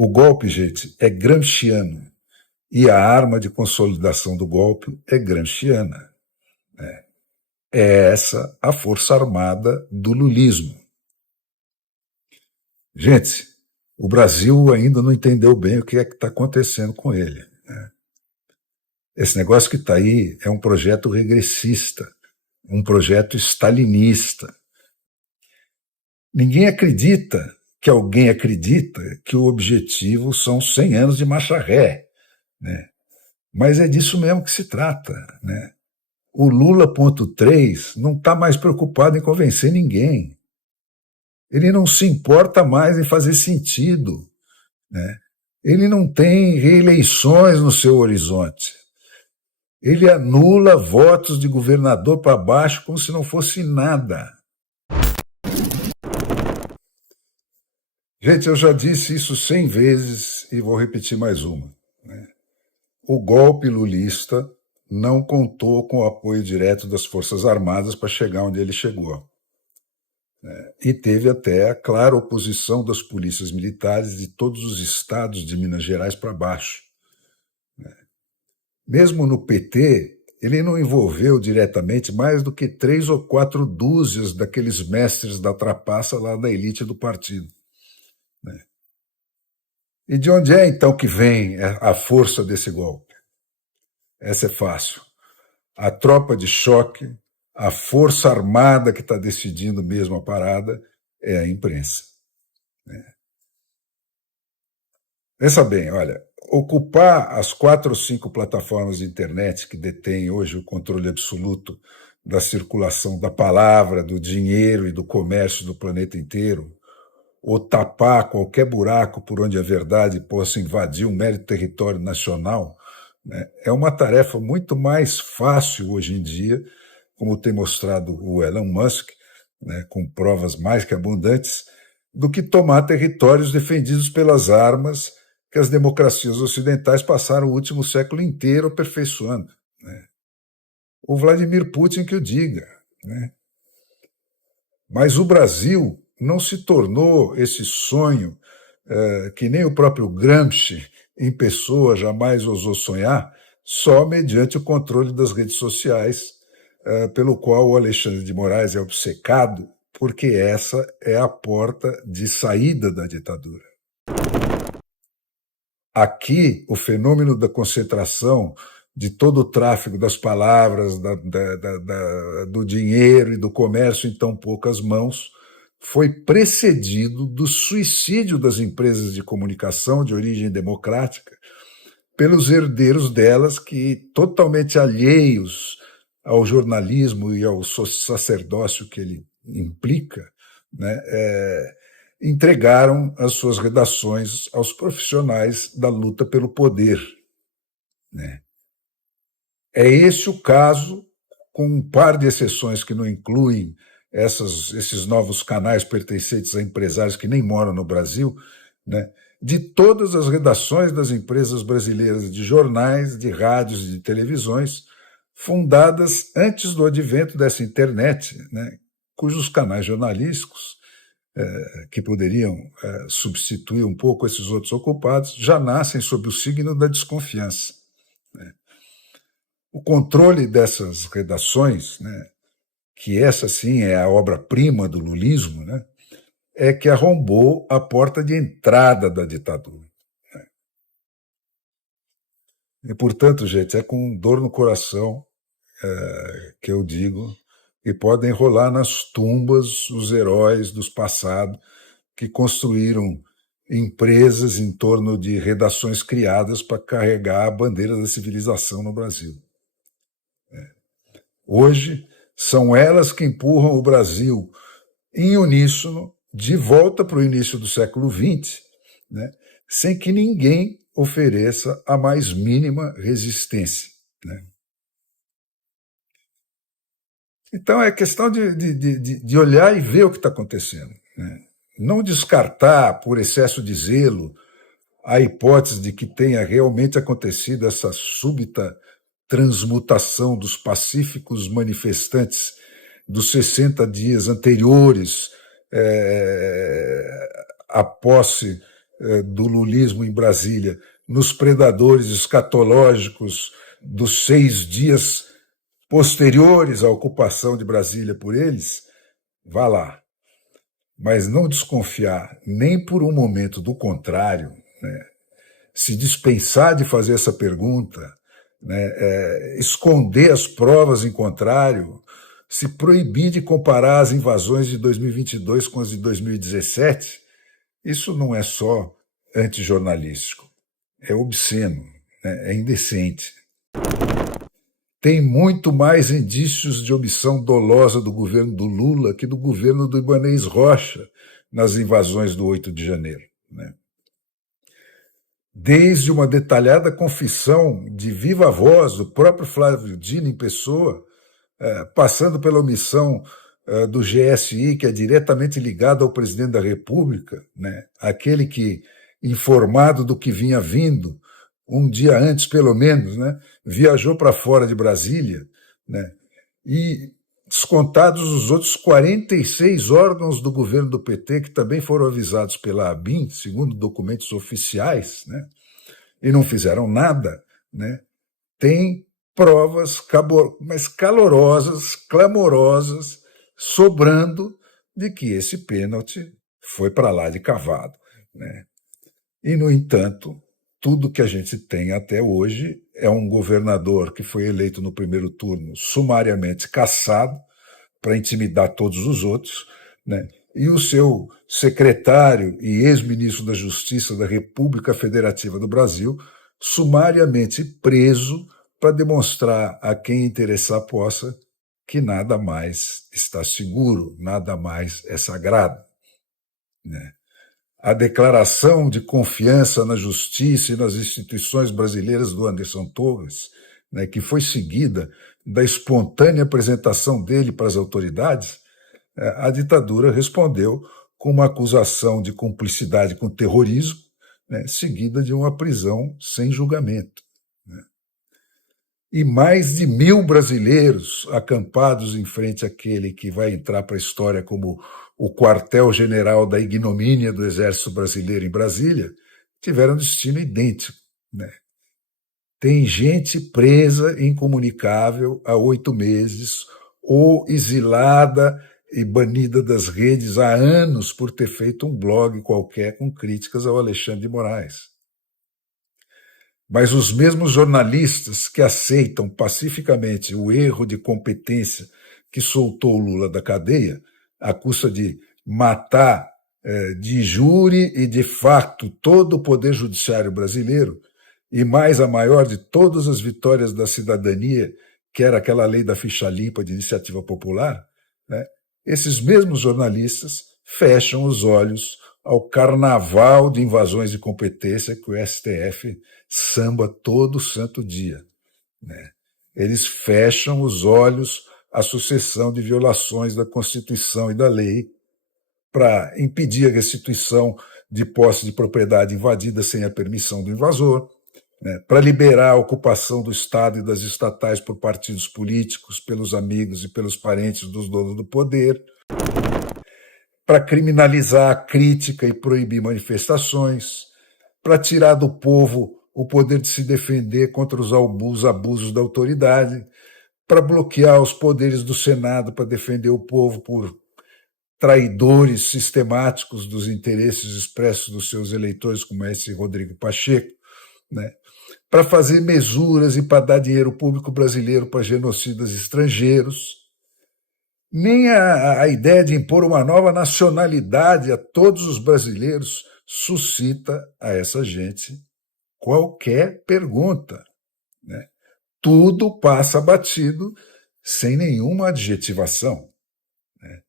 O golpe, gente, é gramsciano. E a arma de consolidação do golpe é gramsciana. É essa a força armada do lulismo. Gente, o Brasil ainda não entendeu bem o que é que está acontecendo com ele. Esse negócio que está aí é um projeto regressista, um projeto stalinista. Ninguém acredita que alguém acredita que o objetivo são 100 anos de marcha ré, né? Mas é disso mesmo que se trata, né? O Lula.3 não está mais preocupado em convencer ninguém. Ele não se importa mais em fazer sentido, né? Ele não tem reeleições no seu horizonte. Ele anula votos de governador para baixo como se não fosse nada. Gente, eu já disse isso 100 vezes e vou repetir mais uma, né? O golpe lulista não contou com o apoio direto das Forças Armadas para chegar onde ele chegou. E teve até a clara oposição das polícias militares de todos os estados de Minas Gerais para baixo. Mesmo no PT, ele não envolveu diretamente mais do que 3 ou 4 dúzias daqueles mestres da trapaça lá da elite do partido. E de onde é então que vem a força desse golpe? Essa é fácil. A tropa de choque, a força armada que está decidindo mesmo a parada é a imprensa. Pensa bem, olha, ocupar as 4 ou 5 plataformas de internet que detêm hoje o controle absoluto da circulação da palavra, do dinheiro e do comércio do planeta inteiro, ou tapar qualquer buraco por onde a verdade possa invadir um mero território nacional, né, é uma tarefa muito mais fácil hoje em dia, como tem mostrado o Elon Musk, né, com provas mais que abundantes, do que tomar territórios defendidos pelas armas que as democracias ocidentais passaram o último século inteiro aperfeiçoando, né? O Vladimir Putin que o diga, né? Mas o Brasil não se tornou esse sonho que nem o próprio Gramsci, em pessoa, jamais ousou sonhar, só mediante o controle das redes sociais, pelo qual o Alexandre de Moraes é obcecado, porque essa é a porta de saída da ditadura. Aqui, o fenômeno da concentração de todo o tráfego das palavras, do dinheiro e do comércio em tão poucas mãos, foi precedido do suicídio das empresas de comunicação de origem democrática pelos herdeiros delas que, totalmente alheios ao jornalismo e ao sacerdócio que ele implica, né, entregaram as suas redações aos profissionais da luta pelo poder, né? É esse o caso, com um par de exceções que não incluem esses novos canais pertencentes a empresários que nem moram no Brasil, né, de todas as redações das empresas brasileiras de jornais, de rádios e de televisões, fundadas antes do advento dessa internet, né, cujos canais jornalísticos, que poderiam substituir um pouco esses outros ocupados, já nascem sob o signo da desconfiança, né? O controle dessas redações, né, que essa sim é a obra-prima do lulismo, né, é que arrombou a porta de entrada da ditadura. E, portanto, gente, é com dor no coração que eu digo que podem rolar nas tumbas os heróis dos passados que construíram empresas em torno de redações criadas para carregar a bandeira da civilização no Brasil. Hoje, são elas que empurram o Brasil em uníssono de volta para o início do século XX, né, sem que ninguém ofereça a mais mínima resistência, né? Então, é questão de olhar e ver o que está acontecendo, né? Não descartar, por excesso de zelo, a hipótese de que tenha realmente acontecido essa súbita transmutação dos pacíficos manifestantes dos 60 dias anteriores à posse do lulismo em Brasília, nos predadores escatológicos dos 6 dias posteriores à ocupação de Brasília por eles, vá lá. Mas não desconfiar nem por um momento do contrário, né? Se dispensar de fazer essa pergunta, né? Esconder as provas em contrário, se proibir de comparar as invasões de 2022 com as de 2017, isso não é só antijornalístico, é obsceno, né? É indecente. Tem muito mais indícios de omissão dolosa do governo do Lula que do governo do Ibanez Rocha nas invasões do 8 de janeiro, né? Desde uma detalhada confissão de viva voz do próprio Flávio Dino em pessoa, passando pela omissão do GSI, que é diretamente ligado ao presidente da República, né? Aquele que, informado do que vinha vindo, um dia antes, pelo menos, né, viajou para fora de Brasília, né, e descontados os outros 46 órgãos do governo do PT, que também foram avisados pela ABIN, segundo documentos oficiais, né, e não fizeram nada, né, tem provas mas calorosas, clamorosas, sobrando de que esse pênalti foi para lá de cavado, né. E, no entanto, tudo que a gente tem até hoje é um governador que foi eleito no primeiro turno sumariamente cassado para intimidar todos os outros, né? E o seu secretário e ex-ministro da Justiça da República Federativa do Brasil sumariamente preso para demonstrar a quem interessar possa que nada mais está seguro, nada mais é sagrado, né? A declaração de confiança na justiça e nas instituições brasileiras do Anderson Torres, né, que foi seguida da espontânea apresentação dele para as autoridades, a ditadura respondeu com uma acusação de cumplicidade com terrorismo, né, seguida de uma prisão sem julgamento, né. E mais de 1.000 brasileiros acampados em frente àquele que vai entrar para a história como o quartel-general da ignomínia do Exército Brasileiro em Brasília, tiveram destino idêntico, né? Tem gente presa, incomunicável, há 8 meses, ou exilada e banida das redes há anos por ter feito um blog qualquer com críticas ao Alexandre de Moraes. Mas os mesmos jornalistas que aceitam pacificamente o erro de competência que soltou o Lula da cadeia, à custa de matar de jure e de facto todo o poder judiciário brasileiro, e mais a maior de todas as vitórias da cidadania, que era aquela lei da ficha limpa de iniciativa popular, né? Esses mesmos jornalistas fecham os olhos ao carnaval de invasões de competência que o STF samba todo santo dia, né? Eles fecham os olhos à sucessão de violações da Constituição e da lei para impedir a restituição de posse de propriedade invadida sem a permissão do invasor, né? Para liberar a ocupação do Estado e das estatais por partidos políticos, pelos amigos e pelos parentes dos donos do poder, para criminalizar a crítica e proibir manifestações, para tirar do povo o poder de se defender contra os abusos da autoridade, para bloquear os poderes do Senado para defender o povo por traidores sistemáticos dos interesses expressos dos seus eleitores, como esse Rodrigo Pacheco, né? Para fazer mesuras e para dar dinheiro público brasileiro para genocidas estrangeiros. Nem a ideia de impor uma nova nacionalidade a todos os brasileiros suscita a essa gente qualquer pergunta, né? Tudo passa batido sem nenhuma adjetivação, né?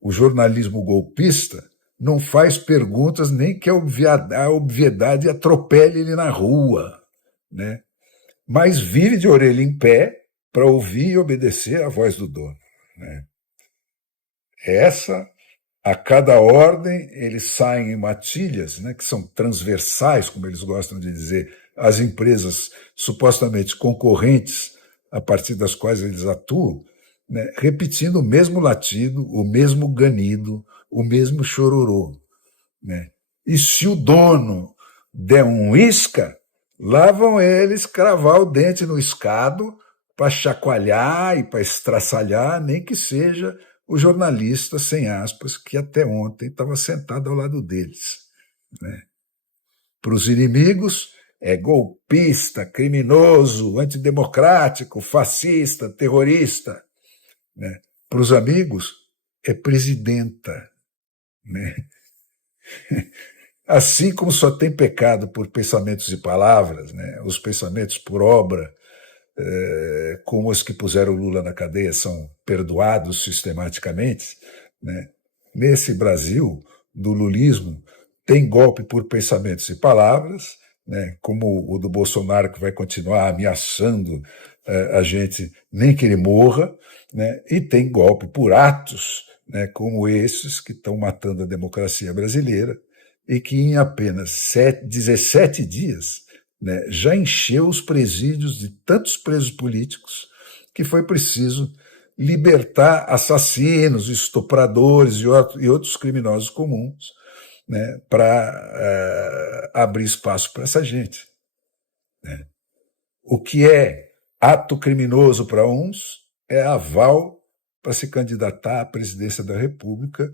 O jornalismo golpista não faz perguntas nem que a obviedade atropele ele na rua, né? Mas vive de orelha em pé para ouvir e obedecer à voz do dono, né? A cada ordem, eles saem em matilhas, né, que são transversais, como eles gostam de dizer, às empresas supostamente concorrentes a partir das quais eles atuam, né, repetindo o mesmo latido, o mesmo ganido, o mesmo chororô, né? E se o dono der um isca, lá vão eles cravar o dente no escado para chacoalhar e para estraçalhar, nem que seja o jornalista, sem aspas, que até ontem estava sentado ao lado deles. Né? Para os inimigos, é golpista, criminoso, antidemocrático, fascista, terrorista. Né? Para os amigos, é presidenta. Né? Assim como só tem pecado por pensamentos e palavras, né? Os pensamentos por obra, como os que puseram Lula na cadeia, são perdoados sistematicamente, né? Nesse Brasil do lulismo, tem golpe por pensamentos e palavras, né? Como o do Bolsonaro, que vai continuar ameaçando a gente, nem que ele morra, né? E tem golpe por atos, né? Como esses que estão matando a democracia brasileira e que em apenas 17 dias, né, já encheu os presídios de tantos presos políticos que foi preciso libertar assassinos, estupradores e outros criminosos comuns, né, para abrir espaço para essa gente. Né? O que é ato criminoso para uns é aval para se candidatar à presidência da República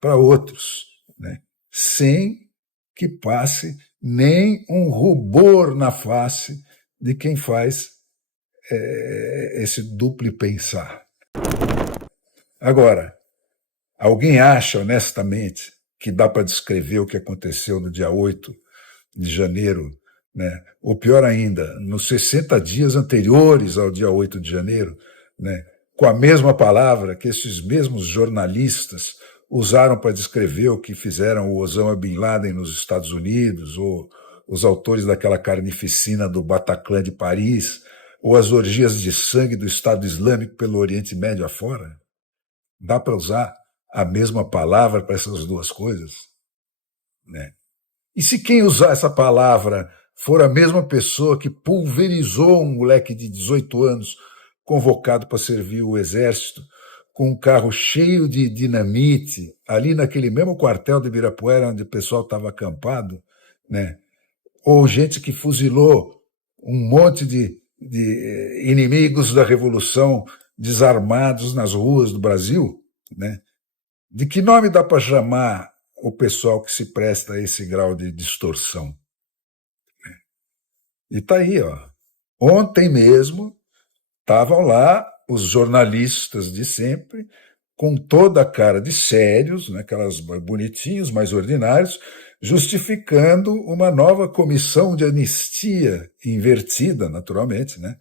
para outros, né? Sem que passe nem um rubor na face de quem faz esse duplo pensar. Agora, alguém acha honestamente que dá para descrever o que aconteceu no dia 8 de janeiro, né? Ou pior ainda, nos 60 dias anteriores ao dia 8 de janeiro, né? Com a mesma palavra que esses mesmos jornalistas usaram para descrever o que fizeram o Osama Bin Laden nos Estados Unidos, ou os autores daquela carnificina do Bataclan de Paris, ou as orgias de sangue do Estado Islâmico pelo Oriente Médio afora? Dá para usar a mesma palavra para essas duas coisas? Né? E se quem usar essa palavra for a mesma pessoa que pulverizou um moleque de 18 anos convocado para servir o exército com um carro cheio de dinamite, ali naquele mesmo quartel de Ibirapuera onde o pessoal estava acampado, né? Ou gente que fuzilou um monte de inimigos da Revolução desarmados nas ruas do Brasil, né? De que nome dá para chamar o pessoal que se presta a esse grau de distorção? E está aí, ó. Ontem mesmo estavam lá os jornalistas de sempre, com toda a cara de sérios, né, aquelas bonitinhos, mais ordinários, justificando uma nova comissão de anistia invertida, naturalmente, né?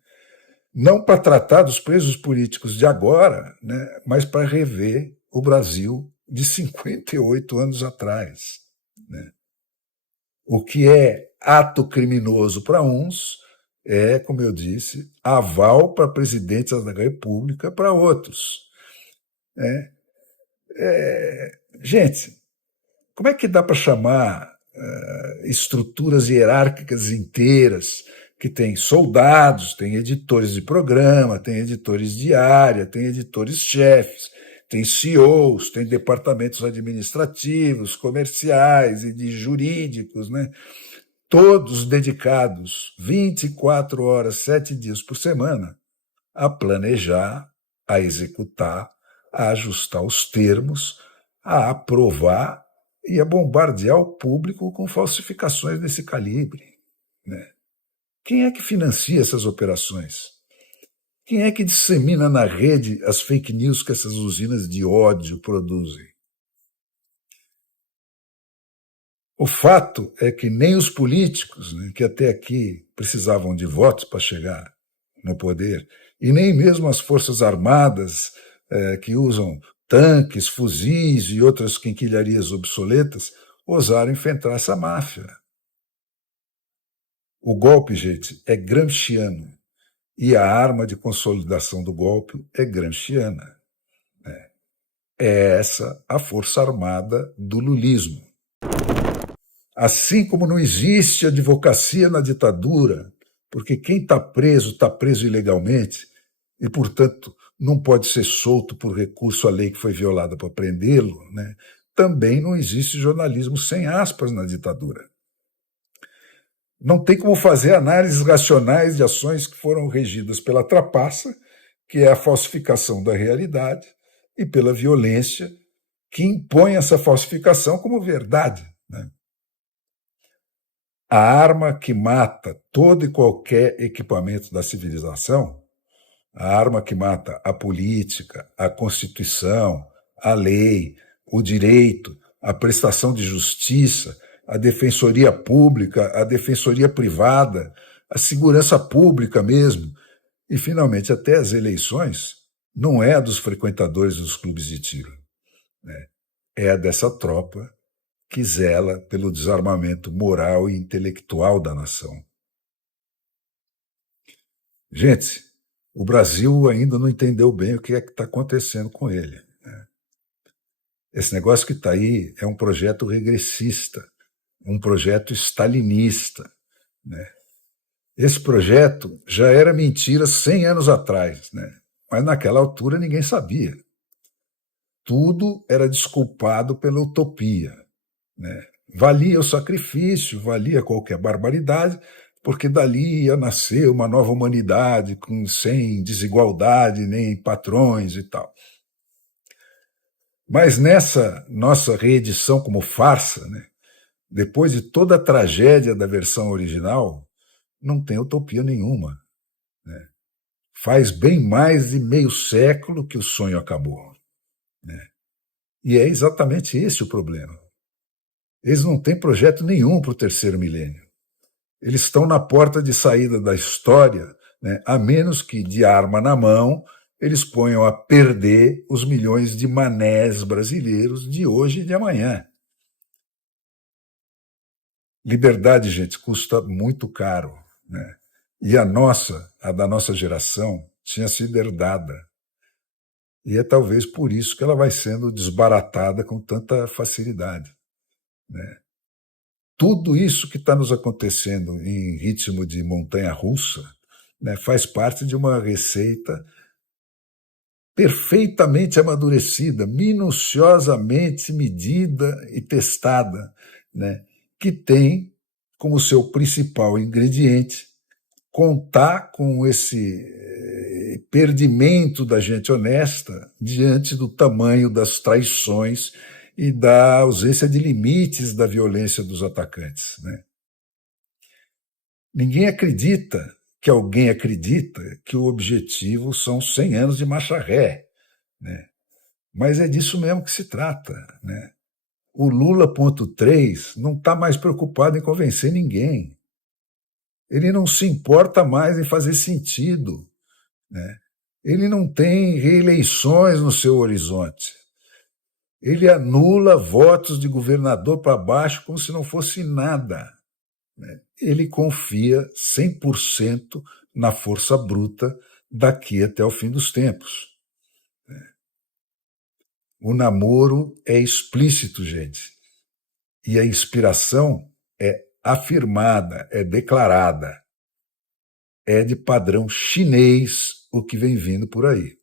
Não para tratar dos presos políticos de agora, né, mas para rever o Brasil de 58 anos atrás. Né? O que é ato criminoso para uns é, como eu disse, aval para presidentes da República para outros. Gente, como é que dá para chamar estruturas hierárquicas inteiras que tem soldados, tem editores de programa, tem editores de área, tem editores-chefes, tem CEOs, tem departamentos administrativos, comerciais e de jurídicos, né? Todos dedicados 24 horas, 7 dias por semana a planejar, a executar, a ajustar os termos, a aprovar e a bombardear o público com falsificações desse calibre. Né? Quem é que financia essas operações? Quem é que dissemina na rede as fake news que essas usinas de ódio produzem? O fato é que nem os políticos, né, que até aqui precisavam de votos para chegar no poder, e nem mesmo as Forças Armadas, que usam tanques, fuzis e outras quinquilharias obsoletas, ousaram enfrentar essa máfia. O golpe, gente, é gramsciano, e a arma de consolidação do golpe é gramsciana. É essa a força armada do lulismo. Assim como não existe advocacia na ditadura, porque quem está preso ilegalmente e, portanto, não pode ser solto por recurso à lei que foi violada para prendê-lo, né? também não existe jornalismo sem aspas na ditadura. Não tem como fazer análises racionais de ações que foram regidas pela trapaça, que é a falsificação da realidade, e pela violência, que impõe essa falsificação como verdade, né? A arma que mata todo e qualquer equipamento da civilização, a arma que mata a política, a Constituição, a lei, o direito, a prestação de justiça, a defensoria pública, a defensoria privada, a segurança pública mesmo, e, finalmente, até as eleições, não é a dos frequentadores dos clubes de tiro, né? É a dessa tropa que zela pelo desarmamento moral e intelectual da nação. Gente, o Brasil ainda não entendeu bem o que é que está acontecendo com ele, né? Esse negócio que está aí é um projeto regressista, um projeto stalinista, né? Esse projeto já era mentira 100 anos atrás, né? Mas naquela altura ninguém sabia. Tudo era desculpado pela utopia, né? Valia o sacrifício, valia qualquer barbaridade, porque dali ia nascer uma nova humanidade sem desigualdade nem patrões e tal. Mas nessa nossa reedição como farsa, né, depois de toda a tragédia da versão original, não tem utopia nenhuma, né? Faz bem mais de meio século que o sonho acabou, né? E é exatamente esse o problema. Eles não têm projeto nenhum para o terceiro milênio. Eles estão na porta de saída da história, né, a menos que, de arma na mão, eles ponham a perder os milhões de manés brasileiros de hoje e de amanhã. Liberdade, gente, custa muito caro, né? E a da nossa geração, tinha sido herdada. E é talvez por isso que ela vai sendo desbaratada com tanta facilidade, né? Tudo isso que está nos acontecendo em ritmo de montanha-russa, né, faz parte de uma receita perfeitamente amadurecida, minuciosamente medida e testada, né, que tem como seu principal ingrediente contar com esse perdimento da gente honesta diante do tamanho das traições e da ausência de limites da violência dos atacantes, né? Ninguém acredita que alguém acredita que o objetivo são 100 anos de marcha ré, né? Mas é disso mesmo que se trata, né? O Lula.3 não está mais preocupado em convencer ninguém. Ele não se importa mais em fazer sentido, né? Ele não tem reeleições no seu horizonte. Ele anula votos de governador para baixo como se não fosse nada, né? Ele confia 100% na força bruta daqui até o fim dos tempos. O namoro é explícito, gente. E a inspiração é afirmada, é declarada. É de padrão chinês o que vem vindo por aí.